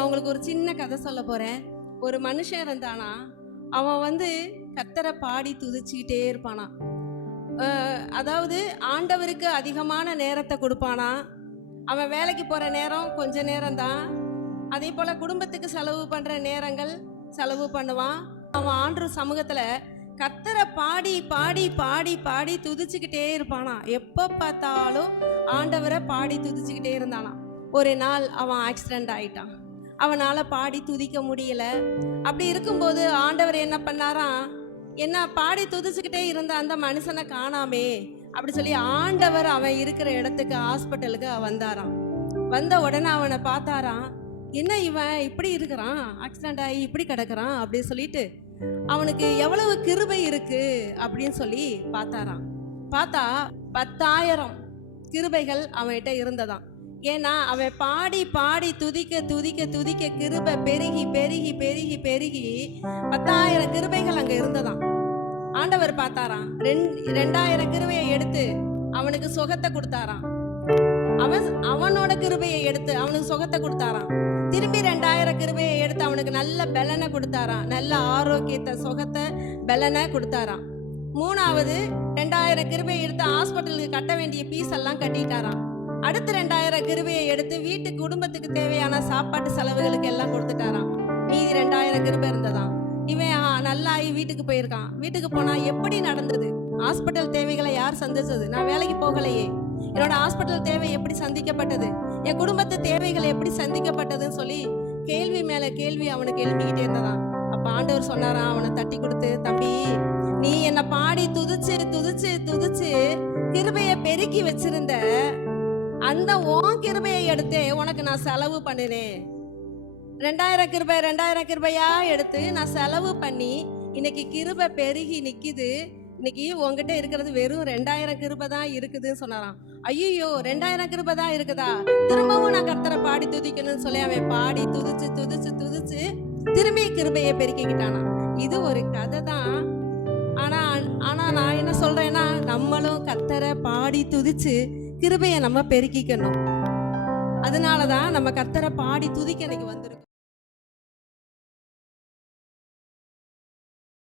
அவங்களுக்கு ஒரு சின்ன கதை சொல்ல போறேன். ஒரு மனுஷன் இருந்தானா அவன் வந்து கத்தரை பாடி துதிச்சுக்கிட்டே இருப்பானா. அதாவது ஆண்டவருக்கு அதிகமான நேரத்தை கொடுப்பானா. அவன் வேலைக்கு போற நேரம் கொஞ்ச நேரம் தான் அதே போல குடும்பத்துக்கு செலவு பண்ற நேரங்கள் செலவு பண்ணுவான். அவன் ஆண்டு சமூகத்துல கத்தரை பாடி பாடி பாடி பாடி துதிச்சுக்கிட்டே இருப்பானா. எப்போ பார்த்தாலும் ஆண்டவரை பாடி துதிச்சுக்கிட்டே இருந்தானா. ஒரு நாள் அவன் ஆக்சிடென்ட் ஆயிட்டான். அவனால் பாடி துதிக்க முடியல. அப்படி இருக்கும்போது ஆண்டவர் என்ன பண்ணாராம்? என்ன பாடி துதிச்சுக்கிட்டே இருந்த அந்த மனுஷனை காணாமே அப்படி சொல்லி ஆண்டவர் அவன் இருக்கிற இடத்துக்கு ஹாஸ்பிட்டலுக்கு வந்தாராம். வந்த உடனே அவனை பார்த்தாராம். என்ன இவன் இப்படி இருக்கிறான்? ஆக்சிடென்ட் ஆகி இப்படி கிடக்குறான் அப்படின்னு சொல்லிட்டு அவனுக்கு எவ்வளவு கிருபை இருக்கு அப்படின்னு சொல்லி பார்த்தாராம். பார்த்தா பத்தாயிரம் கிருபைகள் அவன்கிட்ட இருந்ததாம். ஏன்னா அவன் பாடி பாடி துதிக்க துதிக்க துதிக்க கிருபை பெருகி பெருகி பெருகி பெருகி பத்தாயிரம் கிருபைகள் அங்க இருந்ததாம். ஆண்டவர் பார்த்தாராம். ரெண்டு ரெண்டாயிரம் கிருபையை எடுத்து அவனுக்கு சுகத்தை கொடுத்தாராம். அவன் அவனோட கிருபையை எடுத்து அவனுக்கு சுகத்தை கொடுத்தாராம். திரும்பி ரெண்டாயிரம் கிருபையை எடுத்து அவனுக்கு நல்ல பலனை கொடுத்தாராம். நல்ல ஆரோக்கியத்தை சுகத்தை பலனை கொடுத்தாராம். மூணாவது ரெண்டாயிரம் கிருபையை எடுத்து ஹாஸ்பிட்டலுக்கு கட்ட வேண்டிய பீஸ் எல்லாம் கட்டிட்டாராம். அடுத்த ரெண்டாயிரம் கிருபையை எடுத்து வீட்டு குடும்பத்துக்கு தேவையான சாப்பாட்டு செலவுகளுக்கு எல்லாம் கொடுத்துட்டாராம். மீதி ரெண்டாயிரம் கிருபை இருந்ததாம். இவன் ஆ, நல்லாயி வீட்டுக்கு போயிருக்கான். வீட்டுக்கு போனா எப்படி நடந்தது? ஹாஸ்பிட்டல் தேவைகளை யார் சந்திச்சது? நான் வேலைக்கு போகலையே. என்னோட ஹாஸ்பிட்டல் தேவை எப்படி சந்திக்கப்பட்டது? என் குடும்பத்து தேவைகள் எப்படி சந்திக்கப்பட்டதுன்னு சொல்லி கேள்வி மேல கேள்வி அவனுக்கு எழுப்பிக்கிட்டே இருந்ததாம். அப்ப ஆண்டவர் சொன்னாராம் அவனை தட்டி கொடுத்து தம்பி நீ என்னை பாடி துதிச்சு துதிச்சு துதிச்சு கிருபையை பெருக்கி வச்சிருந்த அந்த உன் கிருபையை எடுத்து உனக்கு நான் செலவு பண்ணினேன். ரெண்டாயிரம் கிருபை ரெண்டாயிரம் கிருபையா எடுத்து நான் செலவு பண்ணி இன்னைக்கு கிருபை பெருகி நிக்குது. இன்னைக்கு உங்ககிட்ட இருக்கிறது வெறும் ரெண்டாயிரம் கிருபை தான் இருக்குதுன்னு சொன்னாராம். ஐயோ ரெண்டாயிரம் கிருபை தான் இருக்குதா? திரும்பவும் நான் கர்த்தரை பாடி துதிக்கணும்னு சொல்லி அவன் பாடி துதிச்சு துதிச்சு துதிச்சு திரும்பி கிருபையை பெருக்கிக்கிட்டானா இது ஒரு கதை தான். ஆனா ஆனா நான் என்ன சொல்றேன்னா நம்மளும் கர்த்தரை பாடி துதிச்சு கிருபையை நம்ம பெருக்கிக்கணும். அதனால தான் நம்ம கர்த்தரை பாடி துதிக்கிறதுக்கு வந்திருக்கோம்.